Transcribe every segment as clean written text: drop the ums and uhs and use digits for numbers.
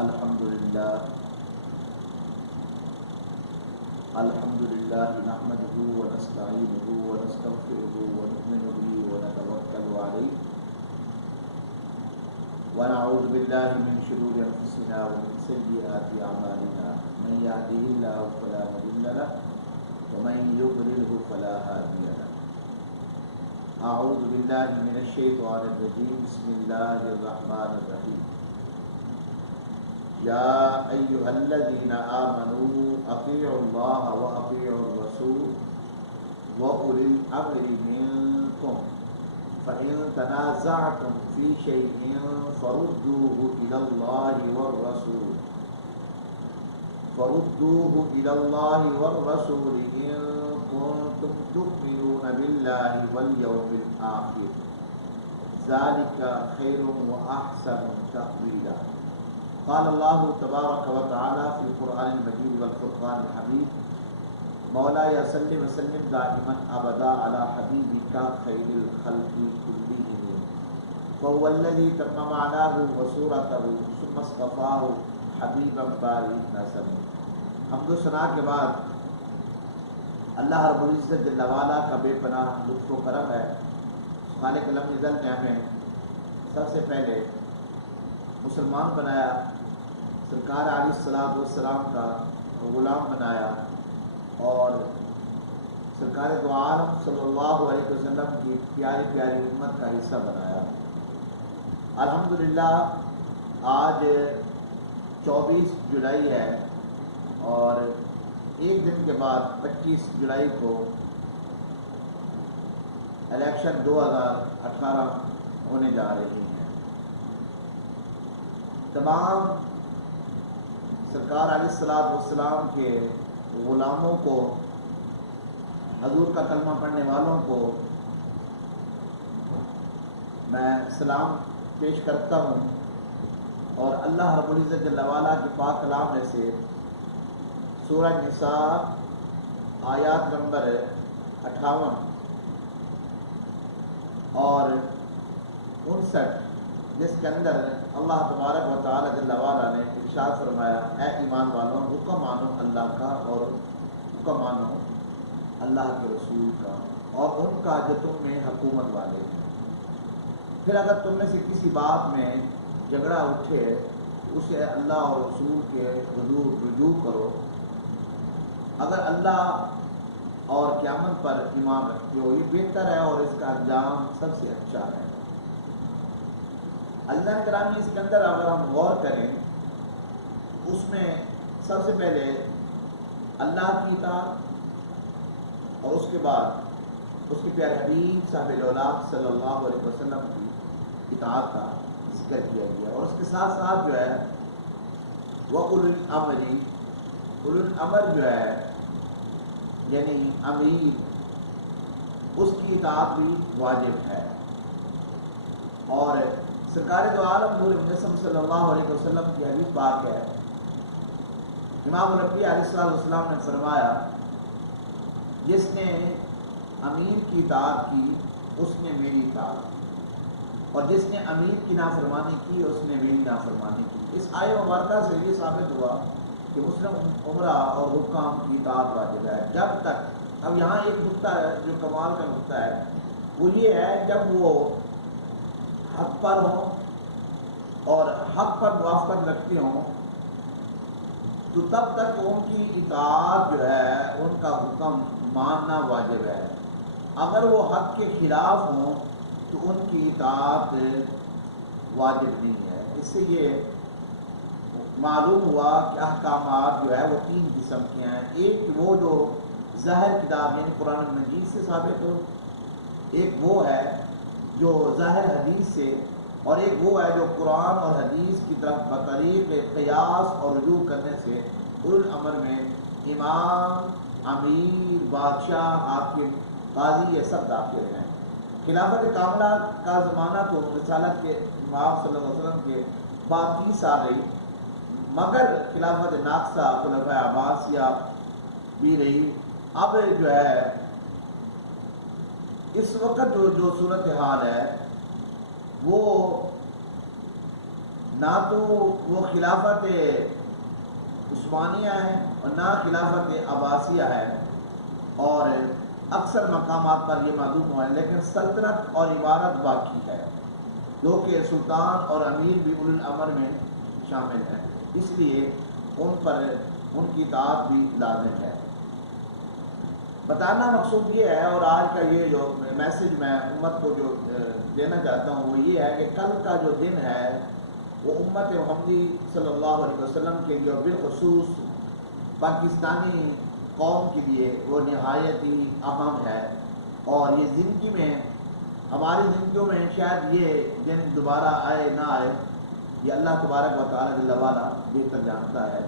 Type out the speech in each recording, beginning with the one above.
الحمدللہ نحمده ونستعینه ونستغفره ونؤمن به ونتوکل علیہ ونعوذ باللہ من شرور انفسنا ومن سیئات اعمالنا من یهده اللہ فلا مضل له ومن یضلل فلا هادی له اعوذ باللہ من الشیطان الرجیم بسم اللہ الرحمن الرحیم یا ایہا الذین آمنوا اطیعوا اللہ واطیعوا الرسول واولی الامر منکم فإن تنازعتم في شيء فردوه إلى الله والرسول إن كنتم تؤمنون بالله واليوم الآخر ذلك خير وأحسن تأويلا قال الله تبارك وتعالى في القرآن المجيد والفرقان الحميد مولاي صل وسلم دائما ابدا على حبيبك خير الخلق كلهم فهو الذي تم معناه وصورته ثم اصطفاه حبيبا بارئ نسل. حمد و ثنا کے بعد اللہ رب العزت جل وعلا کا بے پناہ لطف و کرم ہے. خالق لم یزل نے ہمیں سب سے پہلے مسلمان بنایا، سرکار علیہ الصلوۃ والسلام کا غلام بنایا اور سرکار دو عالم صلی اللہ علیہ وسلم کی پیاری پیاری امت کا حصہ بنایا. الحمدللہ آج 24 جولائی ہے اور ایک دن کے بعد 25 جولائی کو الیکشن 2018 ہونے جا رہی ہیں. تمام سرکار علیہ الصلوۃ والسلام کے غلاموں کو، حضور کا کلمہ پڑھنے والوں کو میں سلام پیش کرتا ہوں اور اللہ رب العزت جل وعلا کی پاک کلام میں سے سورہ نساء آیات نمبر 58 اور 59 جس کے اندر اللہ تبارک و تعالی جل وعلا نے ارشاد فرمایا اے ایمان والوں حکم مانو اللہ کا اور حکم مانو اللہ کے رسول کا اور ان کا جو تم میں حکومت والے ہیں. پھر اگر تم میں سے کسی بات میں جھگڑا اٹھے اسے اللہ اور رسول کے حضور رجوع کرو. اگر اللہ اور قیامت پر ایمان رکھتے ہو یہ بہتر ہے اور اس کا انجام سب سے اچھا ہے. اللہ کرامی اس کے اندر اگر ہم غور کریں اس میں سب سے پہلے اللہ کی اطاعت اور اس کے بعد اس کے پیارے حبیب صاحب الاولاق صلی اللہ علیہ وسلم کی اطاعت کا ذکر کیا گیا اور اس کے ساتھ ساتھ جو ہے وہ اولو الامر جو ہے یعنی امیر اس کی اطاعت بھی واجب ہے. اور سرکار دو عالم نور مجسم صلی اللہ علیہ وسلم کی حدیث پاک ہے. امام نبی علیہ السلام نے فرمایا جس نے امیر کی اطاعت کی اس نے میری اطاعت کی اور جس نے امیر کی نافرمانی کی اس نے میری نافرمانی کی. اس آیہ مبارکہ سے یہ ثابت ہوا کہ مسلم عمرہ اور حکام کی اطاعت واجب ہے جب تک. اب یہاں ایک نقطہ ہے جو کمال کا نقطہ ہے وہ یہ ہے جب وہ حق پر ہوں اور حق پر موافقت رکھتے ہوں تو تب تک ان کی اطاعت جو ہے ان کا حکم ماننا واجب ہے. اگر وہ حق کے خلاف ہوں تو ان کی اطاعت واجب نہیں ہے. اس سے یہ معلوم ہوا کہ احکامات جو ہے وہ 3 قسم کے ہیں. ایک وہ جو ظاہر کتاب یعنی قرآن مجید سے ثابت ہو، ایک وہ ہے جو ظاہر حدیث سے، اور ایک وہ ہے جو قرآن اور حدیث کی طرف بطریق قیاس اور رجوع کرنے سے اولو الامر میں امام، امیر، بادشاہ، حاکم، قاضی یہ سب داخل ہیں. خلافت کاملہ کا زمانہ تو رسالت کے امام صلی اللہ علیہ وسلم کے بعد 30 آ گئی، مگر خلافت ناقصہ خلفاء عباسیہ بھی رہی. اب جو ہے اس وقت جو صورتحال ہے وہ نہ تو وہ خلافت عثمانیہ ہے اور نہ خلافت عباسیہ ہے، اور اکثر مقامات پر یہ معلوم ہوا ہے، لیکن سلطنت اور عمارت باقی ہے، جو کہ سلطان اور امیر بھی اولو الامر میں شامل ہیں، اس لیے ان پر ان کی اطاعت بھی لازم ہے۔ بتانا مقصود یہ ہے، اور آج کا یہ جو میسج میں امت کو جو دینا چاہتا ہوں وہ یہ ہے کہ کل کا جو دن ہے وہ امت محمدی صلی اللہ علیہ وسلم کے لیے اور بالخصوص پاکستانی قوم کے لیے وہ نہایت ہی اہم ہے، اور یہ زندگی میں ہماری زندگیوں میں شاید یہ دن دوبارہ آئے نہ آئے، یہ اللہ تبارک و تعالیٰ جل وعلا بہتر جانتا ہے۔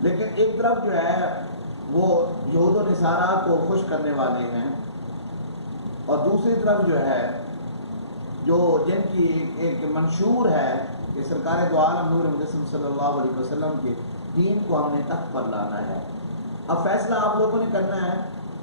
لیکن ایک طرف جو ہے وہ یہود و نصارہ کو خوش کرنے والے ہیں، اور دوسری طرف جو ہے جو جن کی ایک منشور ہے کہ سرکار دو عالم نور مجسم صلی اللہ علیہ وسلم کے دین کو ہم نے تخت پر لانا ہے۔ اب فیصلہ آپ لوگوں نے کرنا ہے،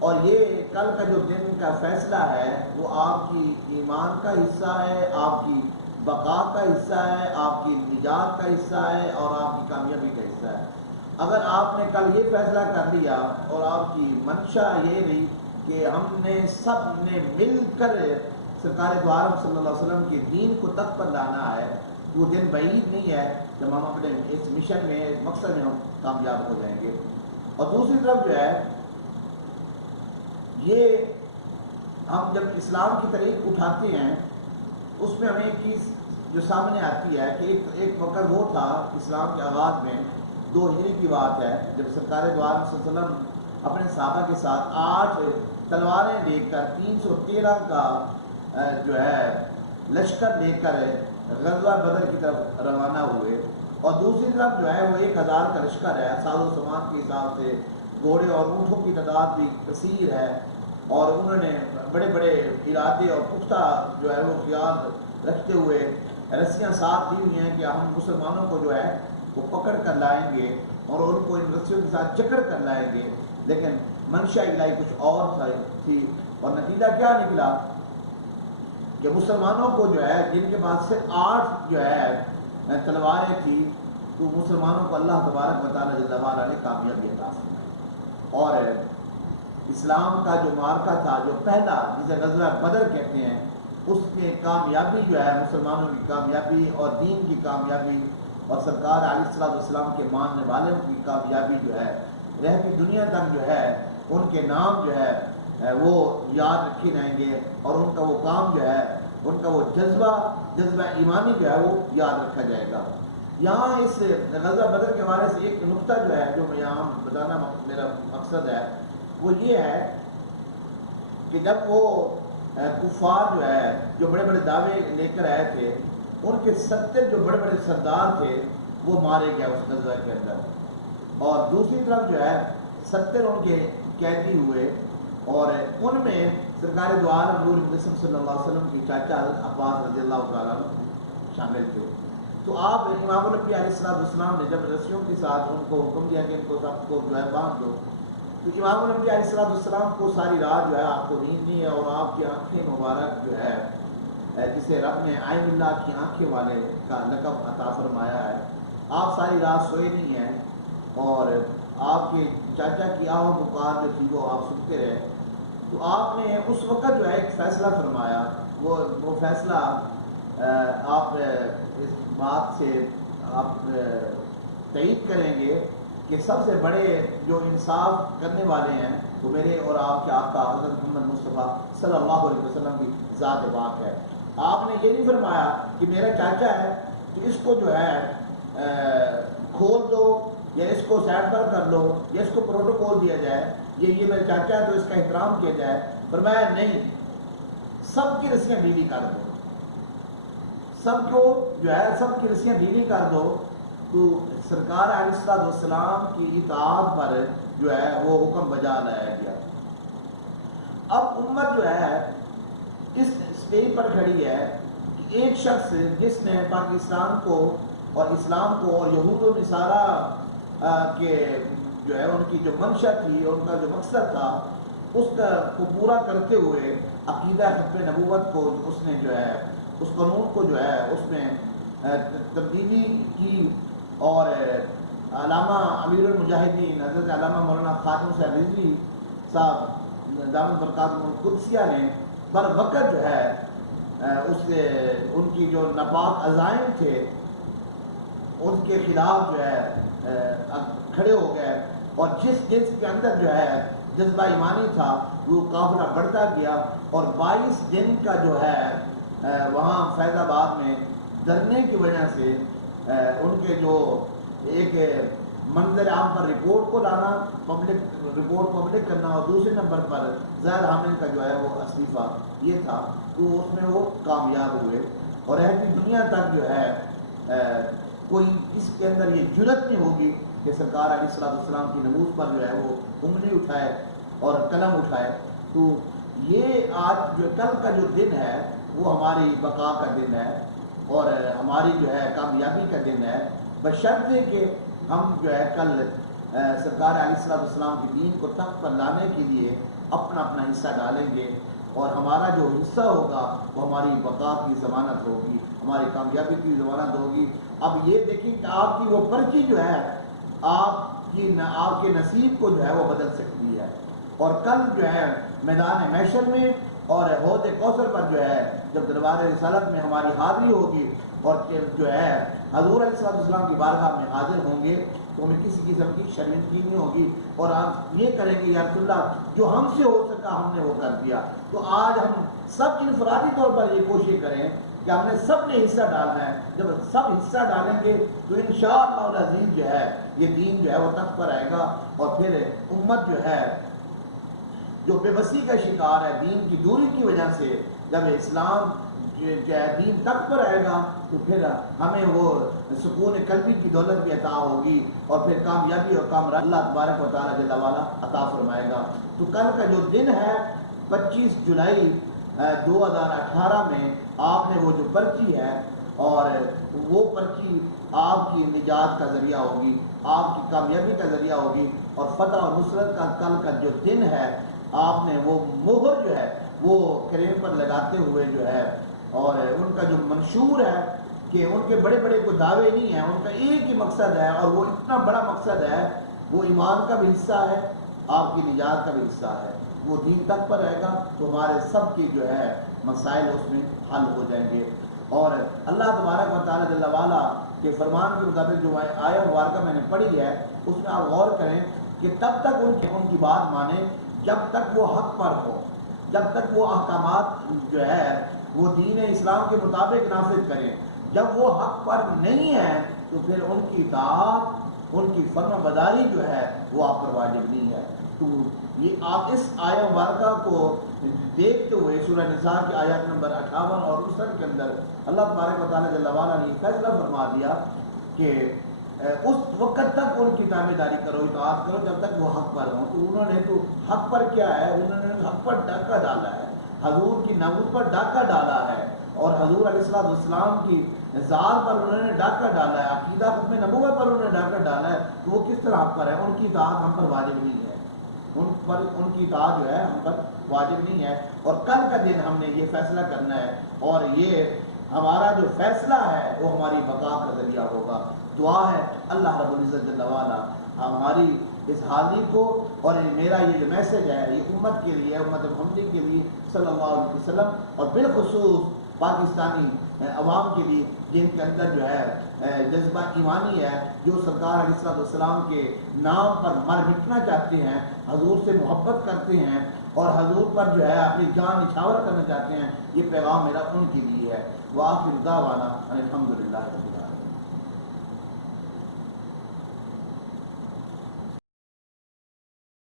اور یہ کل کا جو دن کا فیصلہ ہے وہ آپ کی ایمان کا حصہ ہے، آپ کی بقا کا حصہ ہے، آپ کی نجات کا حصہ ہے، اور آپ کی کامیابی کا حصہ ہے۔ اگر آپ نے کل یہ فیصلہ کر لیا اور آپ کی منشا یہ رہی کہ ہم نے سب نے مل کر سرکار دو عالم صلی اللہ علیہ وسلم کے دین کو تخت پر لانا ہے، تو وہ دن بعید نہیں ہے جب ہم اپنے اس مشن میں اس مقصد میں ہم کامیاب ہو جائیں گے۔ اور دوسری طرف جو ہے یہ ہم جب اسلام کی طرف اٹھاتے ہیں اس میں ہمیں ایک چیز جو سامنے آتی ہے کہ ایک وقت وہ تھا اسلام کے آغاز میں 2 ہجری کی بات ہے، جب سرکار دو عالم صلی اللہ علیہ وسلم اپنے صحابہ کے ساتھ 8 تلواریں لے کر 313 کا جو ہے لشکر لے کر غزوہ بدر کی طرف روانہ ہوئے، اور دوسری طرف جو ہے وہ 1000 کا لشکر ہے، ساز و سامان کے حساب سے گھوڑے اور اونٹوں کی تعداد بھی کثیر ہے، اور انہوں نے بڑے بڑے ارادے اور پختہ جو ہے وہ خیال رکھتے ہوئے رسیاں ساتھ دی ہوئی ہیں کہ ہم مسلمانوں کو جو ہے وہ پکڑ کر لائیں گے اور ان کو ان رسیوں کے ساتھ جکڑ کر لائیں گے، لیکن منشا الہی کچھ اور تھی، اور نتیجہ کیا نکلا کہ مسلمانوں کو جو ہے جن کے پاس صرف 8 جو ہے تلواریں تھی، تو مسلمانوں کو اللہ تبارک و تعالیٰ جل وعلا نے کامیابی عطا فرمائی، اور اسلام کا جو معرکہ تھا جو پہلا جسے غزوہ بدر کہتے ہیں، اس میں کامیابی جو ہے مسلمانوں کی کامیابی اور دین کی کامیابی اور سرکار علیہ السلام کے ماننے والوں کی کامیابی جو ہے رہتی دنیا تک جو ہے ان کے نام جو ہے وہ یاد رکھے جائیں گے، اور ان کا وہ کام جو ہے ان کا وہ جذبہ ایمانی جو ہے وہ یاد رکھا جائے گا۔ یہاں اس غزوہ بدر کے حوالے سے ایک نقطہ جو ہے جو میں یہاں بتانا میرا مقصد ہے وہ یہ ہے کہ جب وہ کفار جو ہے جو بڑے بڑے دعوے لے کر آئے تھے، ان کے 70 جو بڑے بڑے سردار تھے وہ مارے گئے اس غزوہ کے اندر، اور دوسری طرف جو ہے 70 ان کے قیدی ہوئے، اور ان میں سرکار دو عالم نور مجسم صلی اللہ علیہ وسلم کی چاچا حضرت عباس رضی اللہ تعالیٰ شامل تھے۔ تو آپ امام الانبیاء علیہ السلام نے جب رسیوں کے ساتھ ان کو حکم دیا کہ ان کو سب کو جو ہے باندھ دو، تو امام الانبیاء علیہ السلام کو ساری رات جو ہے آپ کو نیند نہیں ہے، اور آپ کی آنکھیں مبارک جو ہے جسے رب نے عین اللہ کی آنکھیں والے کا لقب عطا فرمایا ہے، آپ ساری رات سوئے نہیں ہیں، اور آپ کے چاچا کی آہ و پکار جو تھی وہ آپ سنتے رہے۔ تو آپ نے اس وقت جو ہے ایک فیصلہ فرمایا، وہ فیصلہ آپ اس بات سے آپ تائید کریں گے کہ سب سے بڑے جو انصاف کرنے والے ہیں وہ میرے اور آپ کے آقا حضرت محمد مصطفیٰ صلی اللہ علیہ وسلم کی ذات پاک ہے۔ آپ نے یہ نہیں فرمایا کہ میرا چاچا ہے تو اس کو جو ہے کھول دو یا اس کو سائڈ پر کر لو یا اس کو پروٹوکول دیا جائے، یہ میرا چاچا ہے تو اس کا احترام کیا جائے۔ فرمایا نہیں، سب کی رسیاں ڈھیلی کر دو، سب کو جو ہے سب کی رسیاں ڈھیلی کر دو۔ تو سرکار علیہ السلام کی اطاعت پر جو ہے وہ حکم بجا لایا گیا۔ اب امت جو ہے اس سٹیج پر کھڑی ہے کہ ایک شخص جس نے پاکستان کو اور اسلام کو اور یہود و نصارہ کے جو ہے ان کی جو منشا تھی، ان کا جو مقصد تھا، اس کو پورا کرتے ہوئے عقیدہ ختم نبوت کو اس نے جو ہے اس قانون کو جو ہے اس میں تبدیلی کی اور علامہ امیر المجاہدین حضرت علامہ مولانا خاتم صاحب رضوی صاحب دامت برکاتہ القدسیہ نے بر وقت جو ہے ان کی جو ناپاک عزائم تھے ان کے خلاف جو ہے کھڑے ہو گئے، اور جس کے اندر جو ہے جذبہ ایمانی تھا وہ قافلہ بڑھتا گیا، اور 22 دن کا جو ہے وہاں فیض آباد میں ڈرنے کی وجہ سے ان کے جو ایک منظر عام پر رپورٹ کو لانا، رپورٹ پبلک کرنا، اور دوسرے نمبر پر زید حامد کا جو ہے وہ استعفیٰ یہ تھا، تو اس میں وہ کامیاب ہوئے، اور رہتی دنیا تک جو ہے کوئی اس کے اندر یہ جرت نہیں ہوگی کہ سرکار علیہ السلام کی نموز پر جو ہے وہ انگلی اٹھائے اور قلم اٹھائے۔ تو یہ آج جو کل کا جو دن ہے وہ ہماری بقا کا دن ہے اور ہماری جو ہے کامیابی کا دن ہے، بشرطے کہ ہم جو ہے کل سرکار علیہ السلام کے دین کو تخت پر لانے کے لیے اپنا حصہ ڈالیں گے، اور ہمارا جو حصہ ہوگا وہ ہماری بقا کی ضمانت ہوگی، ہماری کامیابی کی ضمانت ہوگی۔ اب یہ دیکھیں کہ آپ کی وہ پرچی جو ہے آپ کے نصیب کو جو ہے وہ بدل سکتی ہے، اور کل جو ہے میدان محشر میں اور حوض کوثر پر جو ہے جب دربار رسالت میں ہماری حاضری ہوگی اور جو ہے حضور علیہ السلام کی بارگاہ میں حاضر ہوں گے، تو ہمیں کسی قسم کی شرمندگی نہیں ہوگی، اور آپ یہ کریں گے یا رسول اللہ جو ہم سے ہو سکا ہم نے وہ کر دیا۔ تو آج ہم سب انفرادی طور پر یہ کوشش کریں کہ ہم نے سب نے حصہ ڈالنا ہے، جب سب حصہ ڈالیں گے تو انشاءاللہ العزیز جو ہے یہ دین جو ہے وہ تخت پر آئے گا، اور پھر امت جو ہے جو بے بسی کا شکار ہے دین کی دوری کی وجہ سے، جب اسلام جو ہے دین تخت پر آئے گا تو پھر ہمیں وہ سکون قلبی کی دولت بھی عطا ہوگی، اور پھر کامیابی اور کامرانی اللہ تبارک و تعالیٰ جل وعلا عطا فرمائے گا۔ تو کل کا جو دن ہے 25 جولائی 2018 میں آپ نے وہ جو پرچی ہے، اور وہ پرچی آپ کی نجات کا ذریعہ ہوگی، آپ کی کامیابی کا ذریعہ ہوگی، اور فتح اور نصرت کا کل کا جو دن ہے آپ نے وہ مہر جو ہے وہ کریم پر لگاتے ہوئے جو ہے، اور ان کا جو منشور ہے کہ ان کے بڑے بڑے کوئی دعوے نہیں ہیں، ان کا ایک ہی مقصد ہے، اور وہ اتنا بڑا مقصد ہے، وہ ایمان کا بھی حصہ ہے، آپ کی نجات کا بھی حصہ ہے، وہ دین تک پر رہے گا تو ہمارے سب کی جو ہے مسائل اس میں حل ہو جائیں گے۔ اور اللہ تبارک و تعالیٰ جل وعلا کے فرمان کے مطابق جو آیت مبارکہ میں نے پڑھی ہے اس میں آپ غور کریں کہ تب تک ان کی بات مانیں جب تک وہ حق پر ہو، جب تک وہ احکامات جو ہے وہ دین اسلام کے مطابق نافذ کریں۔ جب وہ حق پر نہیں ہے تو پھر ان کی اطاعت، ان کی فرما برداری جو ہے وہ آپ پر واجب نہیں ہے۔ تو یہ آپ اس آیت مبارکہ کو دیکھتے ہوئے سورہ نساء کی آیت نمبر 58 اور 59 کے اندر اللہ تبارک و تعالیٰ جل وعلا نے فیصلہ فرما دیا کہ اس وقت تک ان کی تابعداری کرو، اطاعت کرو جب تک وہ حق پر ہوں۔ تو انہوں نے تو حق پر کیا ہے، انہوں نے حق پر ڈاکہ ڈالا ہے، حضور کی نبوت پر ڈاکہ ڈالا ہے، اور حضور علیہ السلام کی ذات پر انہوں نے ڈاکہ ڈالا ہے، عقیدہ ختم نبوت پر انہوں نے ڈاکہ ڈالا ہے۔ تو وہ کس طرح حق پر ہے؟ ان کی اطاعت ہم پر واجب نہیں ہے، ان کی اطاعت جو ہے ہم پر واجب نہیں ہے۔ اور کل کا دن ہم نے یہ فیصلہ کرنا ہے، اور یہ ہمارا جو فیصلہ ہے وہ ہماری بقا کا ذریعہ ہوگا۔ دعا ہے اللہ رب العزت جل وعلا ہماری اس حاضری کو، اور میرا یہ جو میسج ہے یہ امت کے لیے، امت محمدی کے لیے صلی اللہ علیہ وسلم، اور بالخصوص پاکستانی عوام کے لیے جن کے اندر جو ہے جذبہ ایمانی ہے، جو سرکار علیہ السلام کے نام پر مر مٹنا چاہتے ہیں، حضور سے محبت کرتے ہیں، اور حضور پر جو ہے اپنی جان نچھاور کرنا چاہتے ہیں، یہ پیغام میرا ان کے لیے ہے۔ وآخر دعوانا الحمدللہ رب العالمین۔